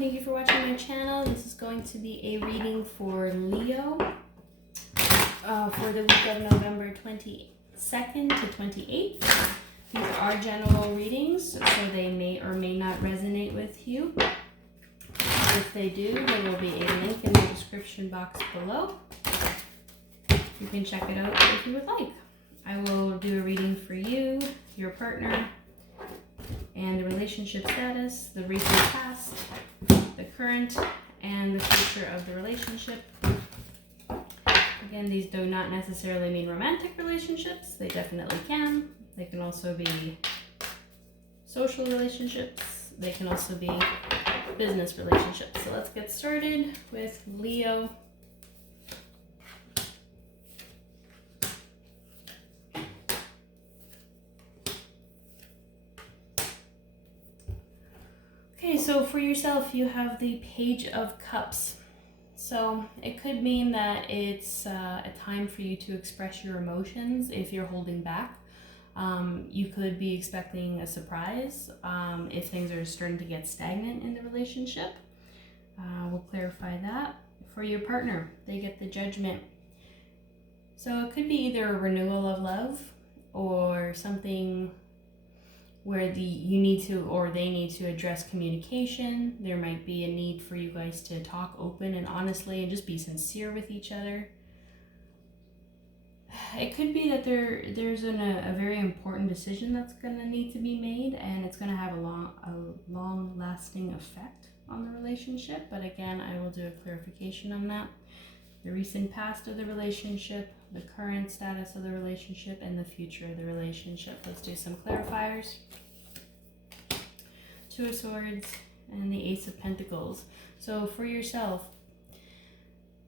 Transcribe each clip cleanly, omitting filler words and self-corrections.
thank you for watching my channel. This is going to be a reading for Leo for the week of November 22nd to 28th. These are general readings, so they may or may not resonate with you. If they do, there will be a link in the description box below. You can check it out if you would like. I will do a reading for you, your partner, and the relationship status, the recent past, the current, and the future of the relationship. Again, these do not necessarily mean romantic relationships. They definitely can. They can also be social relationships. They can also be business relationships. So let's get started with Leo. Okay, so for yourself, you have the Page of Cups. So it could mean that it's a time for you to express your emotions if you're holding back. You could be expecting a surprise if things are starting to get stagnant in the relationship. We'll clarify that. For your partner, they get the Judgment. So it could be either a renewal of love or something where you need to or they need to address communication. There might be a need for you guys to talk open and honestly and just be sincere with each other. It could be that there's a very important decision that's going to need to be made, and it's going to have a long lasting effect on the relationship. But again, I will do a clarification on that. The recent past of the relationship, the current status of the relationship, and the future of the relationship. Let's do some clarifiers. Two of Swords and the Ace of Pentacles. So for yourself,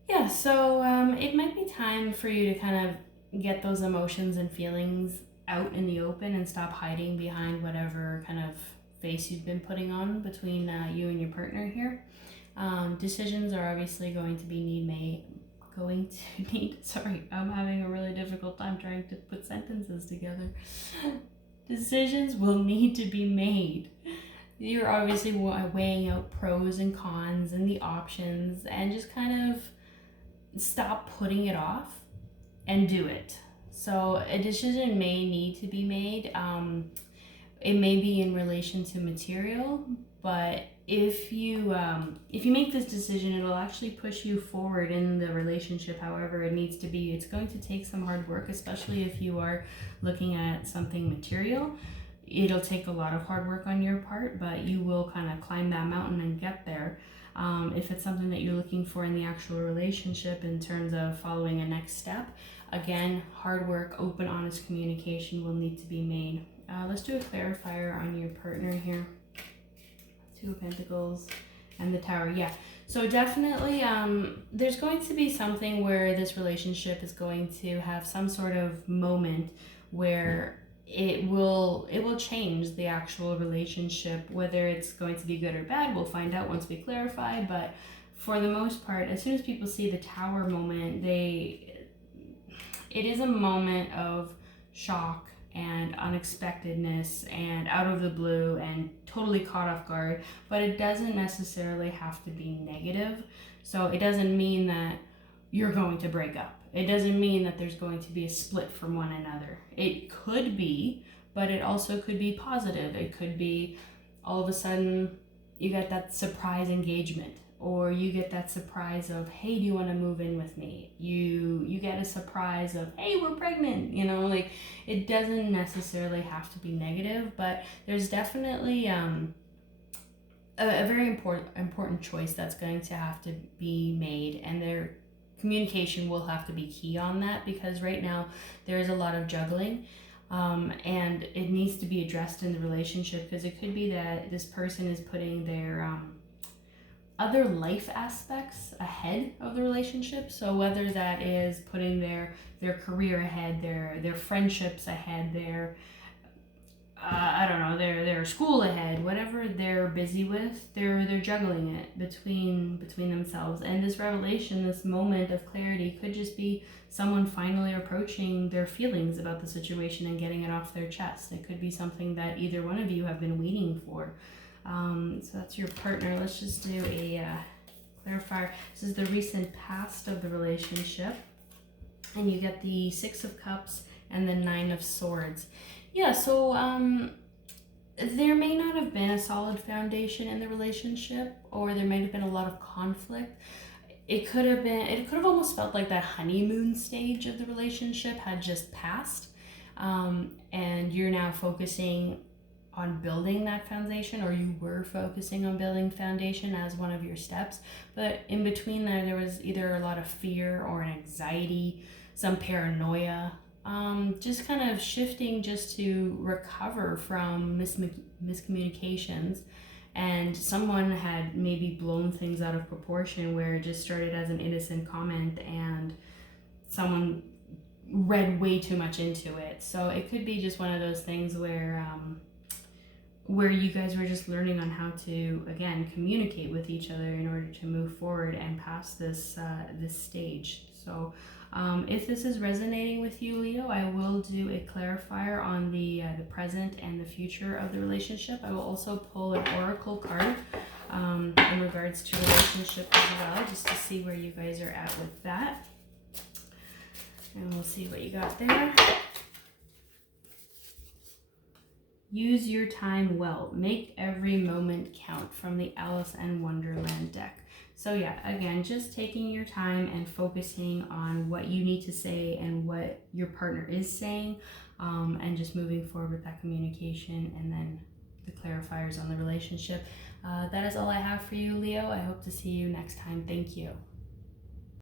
yeah, so it might be time for you to kind of get those emotions and feelings out in the open and stop hiding behind whatever kind of face you've been putting on between you and your partner here. Decisions are obviously going to be sorry, I'm having a really difficult time trying to put sentences together. Decisions will need to be made. You're obviously weighing out pros and cons and the options, and just kind of stop putting it off and do it. So a decision may need to be made. It may be in relation to material, but if you make this decision, it'll actually push you forward in the relationship however it needs to be. It's going to take some hard work, especially if you are looking at something material. It'll take a lot of hard work on your part, but you will kind of climb that mountain and get there. If it's something that you're looking for in the actual relationship in terms of following a next step, again, hard work, open, honest communication will need to be made. Let's do a clarifier on your partner here. Two of Pentacles and the Tower. Yeah, so definitely there's going to be something where this relationship is going to have some sort of moment where it will change the actual relationship. Whether it's going to be good or bad, we'll find out once we clarify. But for the most part, as soon as people see the Tower moment, it is a moment of shock and unexpectedness and out of the blue and totally caught off guard, but it doesn't necessarily have to be negative. So it doesn't mean that you're going to break up. It doesn't mean that there's going to be a split from one another. It could be, but it also could be positive. It could be all of a sudden you get that surprise engagement, or you get that surprise of, hey, do you want to move in with me? You get a surprise of, hey, we're pregnant. Like, it doesn't necessarily have to be negative, but there's definitely a very important choice that's going to have to be made, and their communication will have to be key on that, because right now there is a lot of juggling, and it needs to be addressed in the relationship, because it could be that this person is putting their other life aspects ahead of the relationship. So whether that is putting their career ahead, their friendships ahead, their their school ahead, whatever they're busy with, they're juggling it between themselves. And this revelation, this moment of clarity, could just be someone finally approaching their feelings about the situation and getting it off their chest. It could be something that either one of you have been waiting for. So that's your partner. Let's just do a clarifier. This is the recent past of the relationship. And you get the Six of Cups and the Nine of Swords. Yeah, so there may not have been a solid foundation in the relationship, or there might have been a lot of conflict. It could have almost felt like that honeymoon stage of the relationship had just passed, and you're now focusing on building that foundation, or you were focusing on building foundation as one of your steps. But in between there was either a lot of fear or an anxiety, some paranoia, just kind of shifting just to recover from miscommunications. And someone had maybe blown things out of proportion where it just started as an innocent comment and someone read way too much into it. So it could be just one of those things where you guys were just learning on how to, again, communicate with each other in order to move forward and pass this stage. So if this is resonating with you, Leo, I will do a clarifier on the present and the future of the relationship. I will also pull an oracle card in regards to relationship as well, just to see where you guys are at with that. And we'll see what you got there. Use your time well. Make every moment count, from the Alice in Wonderland deck. So yeah, again, just taking your time and focusing on what you need to say and what your partner is saying, and just moving forward with that communication, and then the clarifiers on the relationship. That is all I have for you, Leo. I hope to see you next time. Thank you.